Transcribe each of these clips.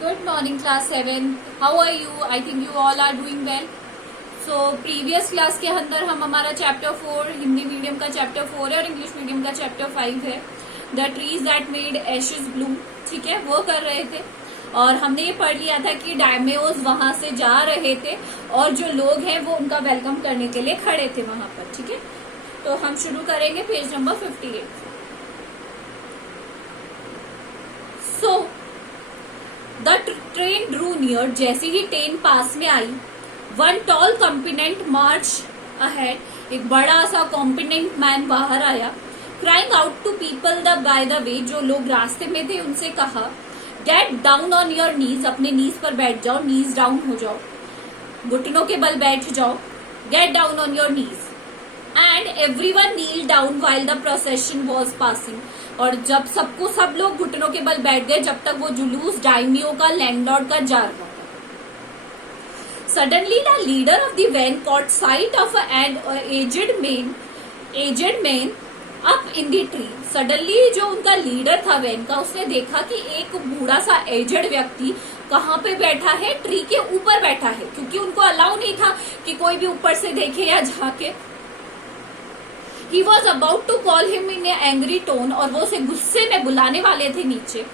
Good morning, class 7. How are you? I think you all are doing well. So, previous class के अंदर हम हमारा chapter 4 Hindi medium का chapter 4 है और इंग्लिश मीडियम का चैप्टर 5 है. The trees that made ashes Bloom. ठीक है, वो कर रहे थे और हमने ये पढ़ लिया था कि डायमेओज वहां से जा रहे थे और जो लोग हैं वो उनका वेलकम करने के लिए खड़े थे वहां पर. ठीक है, तो हम शुरू करेंगे page number 58. So the train drew near. जैसे ही ट्रेन पास में आई, one tall confident march ahead. एक बड़ा सा कॉम्पिडेंट मैन बाहर आया. Crying out to people the by the way. जो लोग रास्ते में थे उनसे कहा, get down on your knees. अपने नीज पर बैठ जाओ, नीज डाउन हो जाओ, घुटनों के बल बैठ जाओ. Get down on your knees. And everyone kneel down while the procession was passing. और जब सब लोग घुटनों के बल बैठ गए जब तक वो जुलूस डायमियो का लैंडलॉर्ड का जा रहा था. Suddenly the leader of the van caught sight of an aged man up in the tree. Suddenly जो उनका लीडर था वैन का, उसने देखा कि एक बूढ़ा सा एजेड व्यक्ति कहाँ पे बैठा है, ट्री के ऊपर बैठा है, क्योंकि उनको अलाउ नहीं था कि कोई भी ऊपर से देखे या झाके. He was about to call him in an angry tone, और वो उसे गुस्से में बुलाने वाले थे नीचे.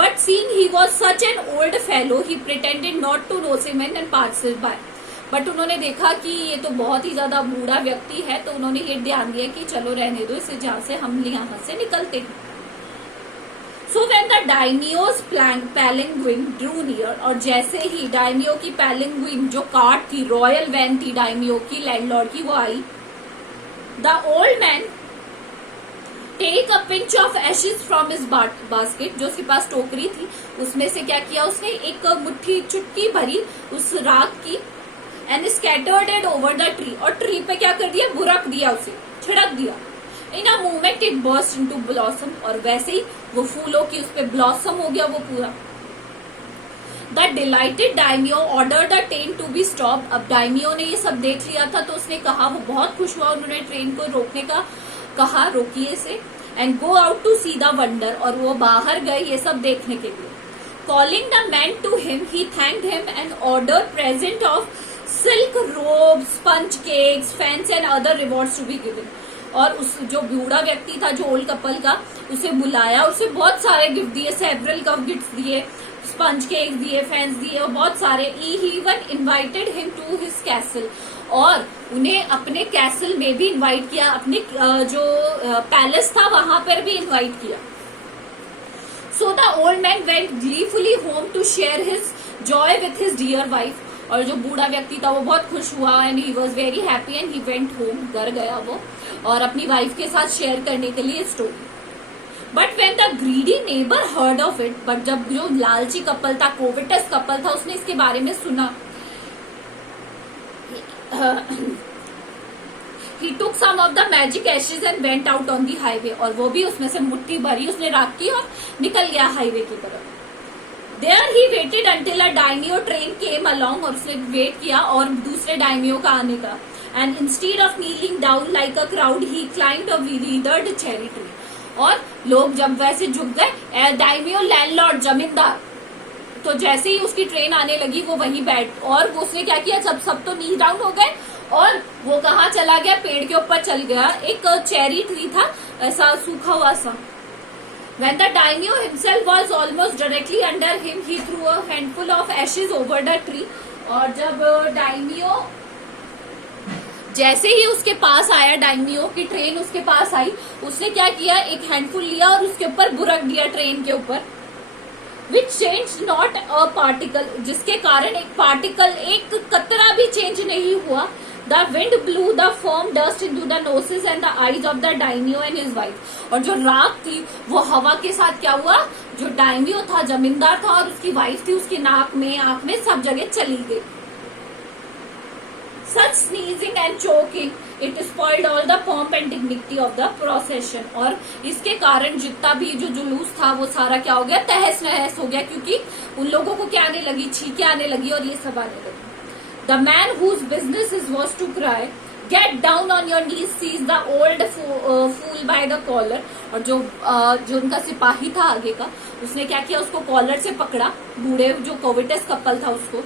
But seeing he was such an old fellow, he pretended not to notice him and passed by. But उन्होंने देखा कि ये तो बहुत ही ज्यादा बूढ़ा व्यक्ति है, तो उन्होंने ये ध्यान दिया कि चलो रहने दो इसे, जहां से हम यहाँ से निकलते हैं. So when the daimyo's palanquin drew near, और जैसे ही डायमियो की palanquin जो कार्ट थी, रॉयल वैन थी डायमियो की, लैंडलॉर्ड की, वो आई. The old man take a pinch of ashes from his basket. जो उसके पास टोकरी थी उसमें से क्या किया उसने, एक मुट्ठी चुटकी भरी उस राख की, and scattered it over the tree. और ट्री पे क्या कर दिया, बुरक दिया, उसे छिड़क दिया. In a moment it burst into blossom. और वैसे ही वो फूलों की उस पे ब्लॉसम हो गया वो पूरा. The delighted daimyo ordered the train to be stopped. अब डायमियो ने ये सब देख लिया था तो उसने कहा, वो बहुत खुश हुआ, उन्होंने ट्रेन को रोकने का कहा, रोकिए इसे. And go out to see the wonder. और वो बाहर गए ये सब देखने के लिए. Calling the man to him, he thanked him and order present of silk robe, sponge cakes, fans and other rewards to be given. और उस जो बूढ़ा व्यक्ति था, जो ओल्ड कपल का, उसे बुलाया, उसे बहुत सारे गिफ्ट दिए, सेवरल गिफ्ट दिए, स्पंज केक दिए, फैंस दिए और बहुत सारे. He even invited him to his castle. और उन्हें अपने कैसल में भी इनवाइट किया, अपने जो पैलेस था वहां पर भी इनवाइट किया. So the old man went gleefully home to share his joy with his dear wife. और जो बूढ़ा व्यक्ति था वो बहुत खुश हुआ and he was very happy and he went home. घर गया वो और अपनी वाइफ के साथ शेयर करने के लिए story. But when the greedy neighbour heard of it. But जब जो लालची कपल था, कोविटस कपल था, उसने इसके बारे में सुना, he took some of the magic ashes and went out on the highway. और वो भी उसमें से मुट्ठी भरी उसने राख की और निकल गया हाईवे की तरफ. There he waited until a daimyo train came along. और उसने वेट किया और दूसरे डायमियो का आने का. And instead of kneeling down like a crowd, he climbed a withered cherry tree. और लोग जब वैसे झुक गए, डायमियो लैंडलॉर्ड जमींदार, तो जैसे ही उसकी ट्रेन आने लगी वो वहीं बैठ, और उसने क्या किया, जब सब तो नी डाउन हो गए और वो कहाँ चला गया, पेड़ के ऊपर चल गया. एक चेरी ट्री था ऐसा सूखा हुआ सा. When the daimyo himself was almost directly under him, he threw a handful of ashes over the tree. और जब डायमियो जैसे ही उसके पास आया, डायमियो की ट्रेन उसके पास आई, उसने क्या किया, एक हैंडफुल लिया और उसके ऊपर बुरक दिया ट्रेन के ऊपर. Which change not a particle. जिसके कारण एक पार्टिकल, एक कतरा भी चेंज नहीं हुआ. The wind blew the firm dust into the noses and the eyes of the daimyo and his wife. और जो राख थी वो हवा के साथ क्या हुआ, जो डायमियो था, जमींदार था, और उसकी वाइफ थी, उसके नाक में, आंख में, सब जगह चली गई. Such sneezing and choking, it spoiled all the pomp and dignity of the procession. और इसके कारण जितना भी जो जुलूस था वो सारा क्या हो गया, तहस नहस हो गया, क्योंकि उन लोगों को क्या आने लगी, छींके आने लगी और ये सब आने लगी. The man whose business was to cry, get down on your knees, seize the old fool by the collar. और जो उनका सिपाही था आगे का, उसने क्या किया, उसको कॉलर से पकड़ा, बूढ़े जो कोविटस कपल था उसको,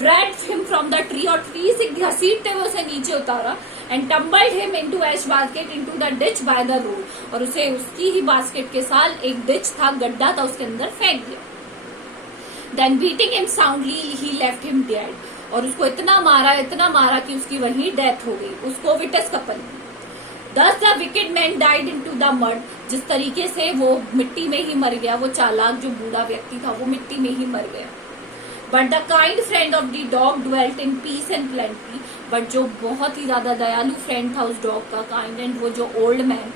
dragged him from the tree, और ट्री से घसीटते हुए उसे नीचे उतारा, and tumbled him into ash basket into the ditch by the road, और उसे उसकी ही बास्केट के साथ एक डिच था, गड्ढा था, उसके अंदर फेंक दिया। Then beating him soundly he left him dead, और उसको इतना मारा कि उसकी वहीं डेथ हो गई, उस कोविटस कपल में। Thus the wicked man died into the mud, जिस तरीके से वो मिट्टी में ही मर गया, वो चालाक जो बूढ़ा व्यक्ति था वो मिट्टी में ही मर गया। But the kind friend of the dog dwelt in peace and plenty, but जो बहुत ही ज्यादा दयालु फ्रेंड था उस डॉग का, काइंड एंड वो जो old man,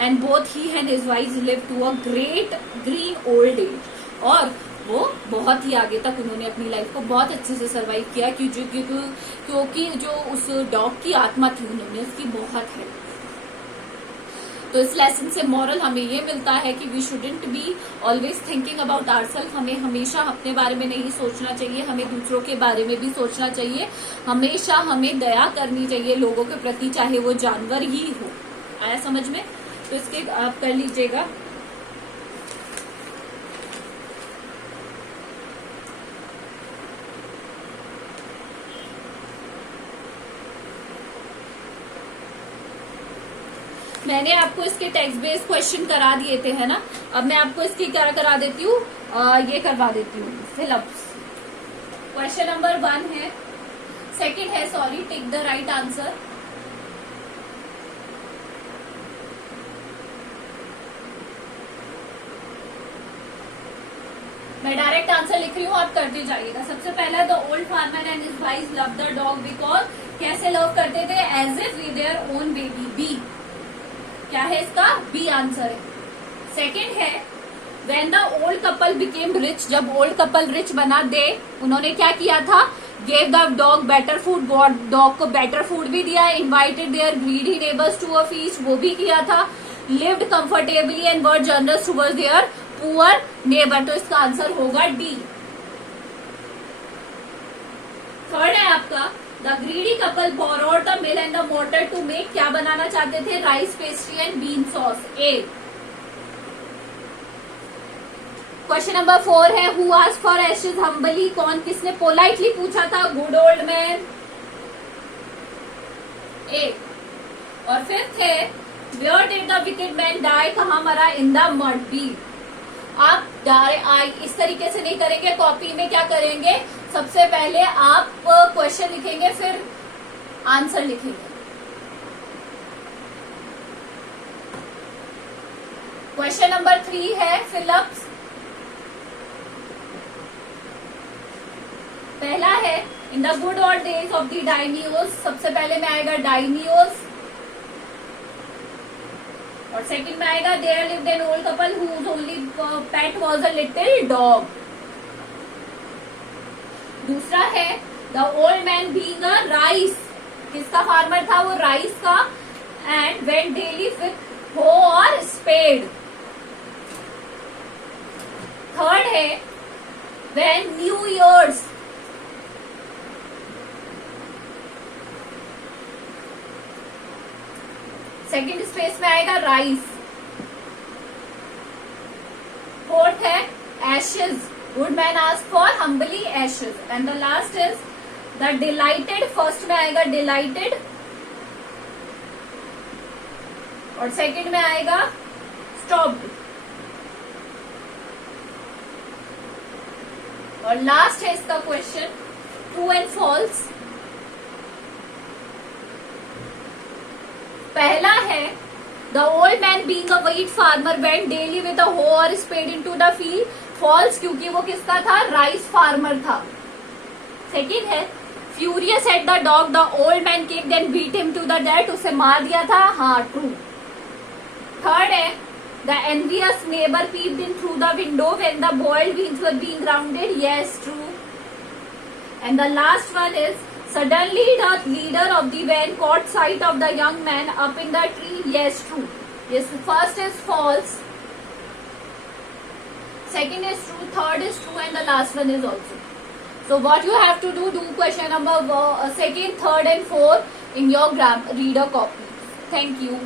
and both he and his wives lived to a great green old age, और वो बहुत ही आगे तक उन्होंने अपनी लाइफ को बहुत अच्छे से सरवाइव किया, क्योंकि जो उस डॉग की आत्मा थी उन्होंने उसकी बहुत हेल्प। तो इस लेसन से मॉरल हमें ये मिलता है कि we shouldn't be always thinking about ourself, हमें हमेशा अपने बारे में नहीं सोचना चाहिए, हमें दूसरों के बारे में भी सोचना चाहिए, हमेशा हमें दया करनी चाहिए लोगों के प्रति, चाहे वो जानवर ही हो। आया समझ में? तो इसके आप कर लीजिएगा। मैंने आपको इसके टेक्स्ट बेस्ड क्वेश्चन करा दिए थे, है ना। अब मैं आपको इसकी क्या करा देती हूँ, ये करवा देती हूँ फिलअप्स। क्वेश्चन नंबर 1 है, सेकंड है, sorry, tick the right answer. मैं डायरेक्ट आंसर लिख रही हूँ, आप करते जाइएगा। सबसे पहला, the old farmer and his wife love the dog because, कैसे लव करते थे, as if we their own baby. B क्या है इसका, बी आंसर है। सेकंड है, when the old couple became rich, जब ओल्ड कपल रिच बना, दे उन्होंने क्या किया था, gave the dog better food, dog को बेटर फूड भी दिया, invited their greedy neighbours to a feast, वो भी किया था, lived comfortably and were generous towards their poor neighbour. तो इसका आंसर होगा डी। थर्ड है आपका, the greedy couple borrowed the mill and the mortar to make, क्या बनाना चाहते थे, rice pastry and bean sauce. A. Question number 4 है, who asked for ashes humbly, कौन किसने पोलाइटली पूछा था, गुड ओल्ड मैन। ए। और फिफ्थ है, where did the wicked man die, कहां मरा, इन द मड। बी। आप इस तरीके से नहीं करेंगे, कॉपी में क्या करेंगे, सबसे पहले आप क्वेश्चन लिखेंगे, फिर आंसर लिखेंगे। क्वेश्चन नंबर 3 है, फिलअप्स। पहला है, in the good old days of the daimyos, सबसे पहले में आएगा डायनियोस, और सेकंड में आएगा, there lived an old couple whose only pet was a little dog. दूसरा है, the old man being a rice, किसका फार्मर था वो, राइस का, and went daily with hoe और स्पेड। थर्ड है, when new year's, second space में आएगा राइस। फोर्थ है, ashes, good man asked for humbly ashes, and the last is the delighted, first में आएगा डिलाइटेड, और सेकंड में आएगा स्टॉप्ड, और लास्ट है इसका क्वेश्चन, ट्रू एंड फॉल्स। पहला है, the old man being a wheat farmer went daily with a hoe और spade into the field. False, क्योंकि वो किसका था, राइस फार्मर था। सेकंड है, furious at the dog the old man kicked and beat him to the death, उसे मार दिया था, हाँ ट्रू। थर्ड है, the envious neighbour peeped in through the window when the boiled beans were being grounded, yes true. And the last one is, suddenly the leader of the van caught sight of the young man up in the tree, yes true. Yes, first is false, second is true, third is true, and the last one is also. So what you have to do question number second, third and fourth, in your reader copy. Thank you.